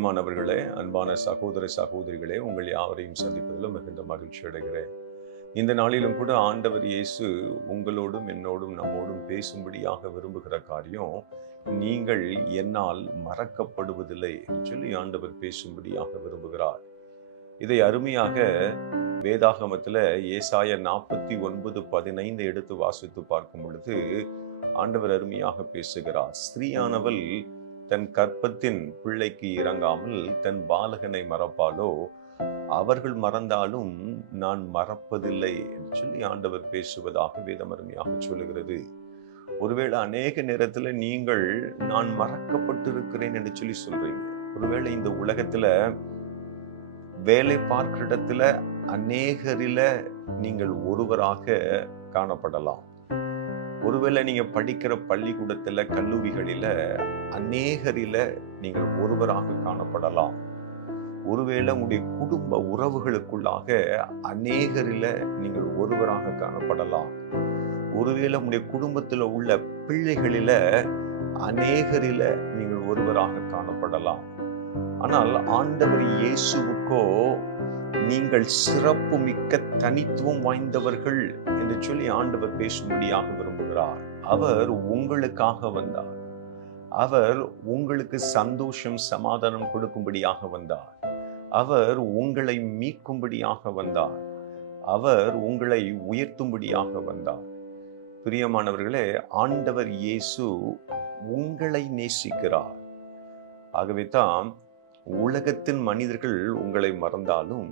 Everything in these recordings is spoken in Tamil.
பிரியமானவர்களே, அன்பான சகோதர சகோதரிகளே, உங்கள் யாவரையும் சந்திப்பதில் மிகுந்த மகிழ்ச்சி அடைகிறேன். இந்த நாளிலும் கூட ஆண்டவர் இயேசு உங்களோடும் என்னோடும் நம்மோடும் பேசும்படியாக விரும்புகிற காரியம், நீங்கள் என்னால் மறக்கப்படுவதில்லை என்று சொல்லி ஆண்டவர் பேசும்படியாக விரும்புகிறார். இதை அருமையாக வேதாகமத்தில் ஏசாயா 49:15 எடுத்து வாசித்து பார்க்கும் பொழுது ஆண்டவர் அருமையாக பேசுகிறார். ஸ்திரீயானவள் தன் கற்பத்தின் பிள்ளைக்கு இறங்காமல் தன் பாலகனை மறப்பாலோ, அவர்கள் மறந்தாலும் நான் மறப்பதில்லை என்று சொல்லி ஆண்டவர் பேசுவதாக வேதம் அருமையாக சொல்லுகிறது. ஒருவேளை அநேக நேரத்துல நீங்கள் நான் மறக்கப்பட்டிருக்கிறேன் என்று சொல்லி சொல்றீங்க. ஒருவேளை இந்த உலகத்துல வேலை பார்க்கிற இடத்துல அநேகரில நீங்கள் ஒருவராக காணப்படலாம். ஒருவேளை நீங்க படிக்கிற பள்ளிக்கூடத்துல கல்லூரிகளில அநேகரில நீங்கள் ஒருவராக காணப்படலாம். ஒருவேளை உங்களுடைய குடும்ப உறவுகளுக்குள்ளாக அநேகரில நீங்கள் ஒருவராக காணப்படலாம். ஒருவேளை உங்களுடைய குடும்பத்துல உள்ள பிள்ளைகளில அநேகரில நீங்கள் ஒருவராக காணப்படலாம். ஆனால் ஆண்டவர் இயேசுவுக்கோ நீங்கள் சிறப்பு மிக்க தனித்துவம் வாய்ந்தவர்கள் என்று சொல்லி ஆண்டவர் பேசும்படியாக விரும்புகிறார். அவர் உங்களுக்காக வந்தார். அவர் உங்களுக்கு சந்தோஷம் சமாதானம் கொடுக்கும்படியாக வந்தார். அவர் உங்களை மீட்கும்படியாக வந்தார். அவர் உங்களை உயர்த்தும்படியாக வந்தார். பிரியமானவர்களே, ஆண்டவர் இயேசு உங்களை நேசிக்கிறார். ஆகவே தான் உலகத்தின் மனிதர்கள் உங்களை மறந்தாலும்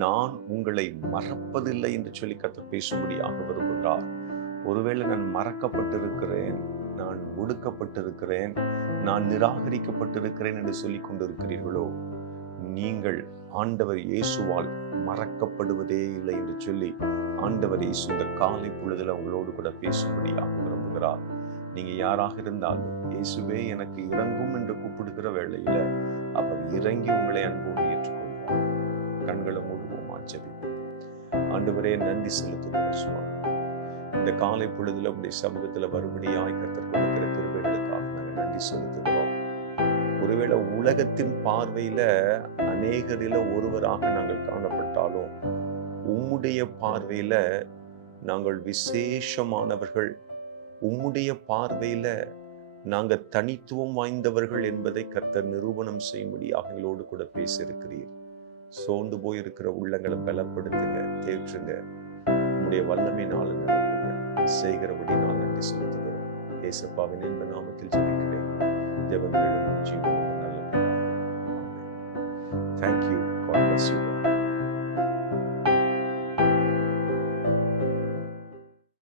நான் உங்களை மறப்பதில்லை என்று சொல்லி கர்த்தர் பேசும்படியாக விரும்புகிறார். ஒருவேளை நான் மறக்கப்பட்டிருக்கிறேன், நான் ஒடுக்கப்பட்டிருக்கிறேன், நான் நிராகரிக்கப்பட்டிருக்கிறேன் என்று சொல்லிக் கொண்டிருக்கிறீர்களோ, நீங்கள் ஆண்டவர் இயேசுவால் மறக்கப்படுவதே இல்லை என்று சொல்லி ஆண்டவர் இயேசு இந்த காலை பொழுதுல உங்களோடு கூட பேசும்படியாக விரும்புகிறார். நீங்க யாராக இருந்தாலும் இயேசுவே எனக்கு இறங்கும் என்று கூப்பிடுகிற வேளையில அவர் இறங்கி உங்களை அன்போடு ஏற்றுக்கொள்வார். கண்களை மூடுவோமா, ஜெபிப்போம். ஆண்டவரே, நன்றி செலுத்துகிறோம் சுவாமி. இந்த காலை பொழுதுல உடைய சமூகத்துல மறுபடியாய் கர்த்தர் கொடுக்கிற கிருபைகளுக்காக நாங்கள் நன்றி செலுத்துகிறோம். ஒருவேளை உலகத்தின் பார்வையில அநேகரில ஒருவராக நாங்கள் காணப்பட்டாலும் உம்முடைய பார்வையில நாங்கள் விசேஷமானவர்கள், உம்முடைய பார்வையில நாங்கள் தனித்துவம் வாய்ந்தவர்கள் என்பதை கர்த்தர் நிரூபணம் செய்யும்படியாக எங்களோடு கூட பேசியிருக்கிறீர். சோர்ந்து போயிருக்கிற உள்ளங்களை பலப்படுத்துங்க, தேற்றுங்க. உம்முடைய வல்லமையினால் நிரப்புங்க. செய்கிறபடி நான் நன்றி செலுத்துகிறோம். இயேசுவின் இன்ப நாமத்தில் ஜெபிக்கிறேன். ஜெபங்களும் ஜீவனும் நல்ல பிதாவே. ஆமென். Thank you. God bless you all.